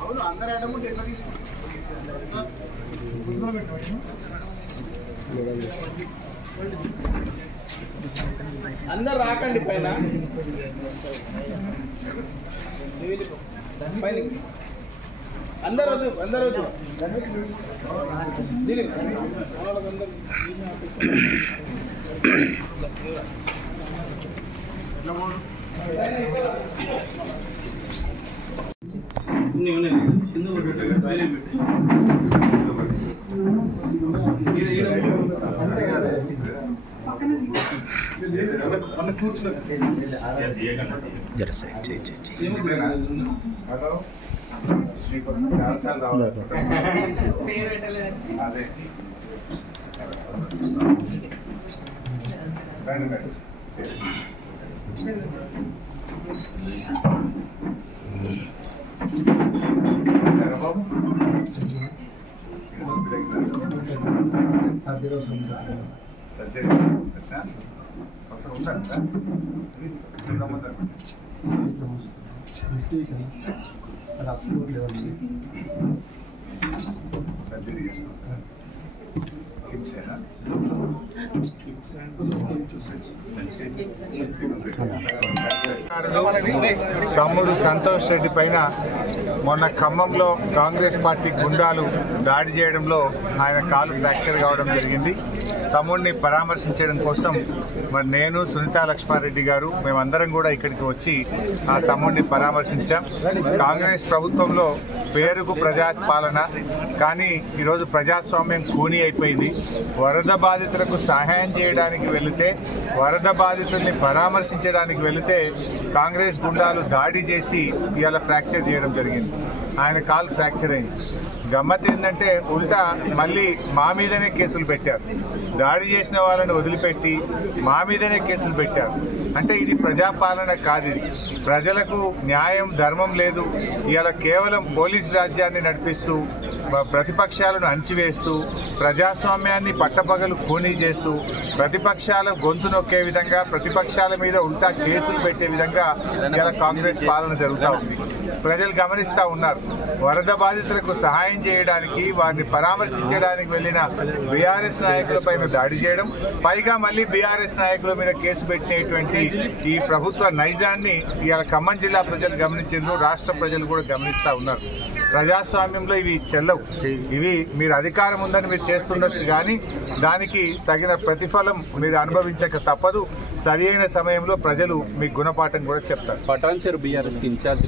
అవును అందరూ అడగండి ఎట్లా అందరు రాకండి పైన అందరు వద్దు అందరు వద్దు హలో మీకోసం చాలాసార్లు రావాలి అదే బాబు సర్జరీ అవసరం ఉందా సర్జరీ చేసుకుంటా కిమ్సేనా తమ్ముడు సంతోష్ రెడ్డి పైన మొన్న ఖమ్మంలో కాంగ్రెస్ పార్టీ గుండాలు దాడి చేయడంలో ఆయన కాలు ఫ్రాక్చర్ కావడం జరిగింది. తమ్ముడిని పరామర్శించడం కోసం మరి నేను సునీతా లక్ష్మారెడ్డి గారు మేమందరం కూడా ఇక్కడికి వచ్చి ఆ తమ్ముడిని పరామర్శించాం. కాంగ్రెస్ ప్రభుత్వంలో పేరుకు ప్రజాపాలన, కానీ ఈరోజు ప్రజాస్వామ్యం కూని అయిపోయింది. వరద బాధితులకు సహాయం చేయడానికి వెళితే, వరద బాధితుల్ని పరామర్శించడానికి వెళితే కాంగ్రెస్ గుండాలు దాడి చేసి ఇవాళ ఫ్రాక్చర్ చేయడం జరిగింది. ఆయన కాలు ఫ్రాక్చర్ అయింది. గమ్మత్ ఏంటంటే ఉల్టా మళ్ళీ మా మీదనే కేసులు పెట్టారు. దాడి చేసిన వాళ్ళని వదిలిపెట్టి మా మీదనే కేసులు పెట్టారు. అంటే ఇది ప్రజాపాలన కాదు, ఇది ప్రజలకు న్యాయం ధర్మం లేదు. ఇవాళ కేవలం పోలీస్ రాజ్యాన్ని నడిపిస్తూ ప్రతిపక్షాలను అణచివేస్తూ ప్రజాస్వామ్యాన్ని పట్టపగలు ఖూనీ చేస్తూ ప్రతిపక్షాల గొంతు నొక్కే విధంగా, ప్రతిపక్షాల మీద ఉల్టా కేసులు పెట్టే విధంగా ఇవాళ కాంగ్రెస్ పాలన జరుగుతూ ఉంది. ప్రజలు గమనిస్తూ ఉన్నారు. వరద బాధితులకు సహాయం చేయడానికి, వారిని పరామర్శించడానికి వెళ్లిన బీఆర్ఎస్ నాయకుల పైన దాడి చేయడం, పైగా మళ్ళీ బీఆర్ఎస్ నాయకుల మీద కేసు పెట్టినటువంటి ఈ ప్రభుత్వ నైజాన్ని ఇవాళ ఖమ్మం జిల్లా ప్రజలు గమనించారు, రాష్ట్ర ప్రజలు కూడా గమనిస్తూ ఉన్నారు. ప్రజాస్వామ్యంలో ఇవి చెల్లవు. ఇవి మీరు అధికారం ఉందని మీరు చేస్తుండొచ్చు, కానీ దానికి తగిన ప్రతిఫలం మీరు అనుభవించక తప్పదు. సరి అయిన సమయంలో ప్రజలు మీకు గుణపాఠం కూడా చెప్తారు. Patancheru BRS incharge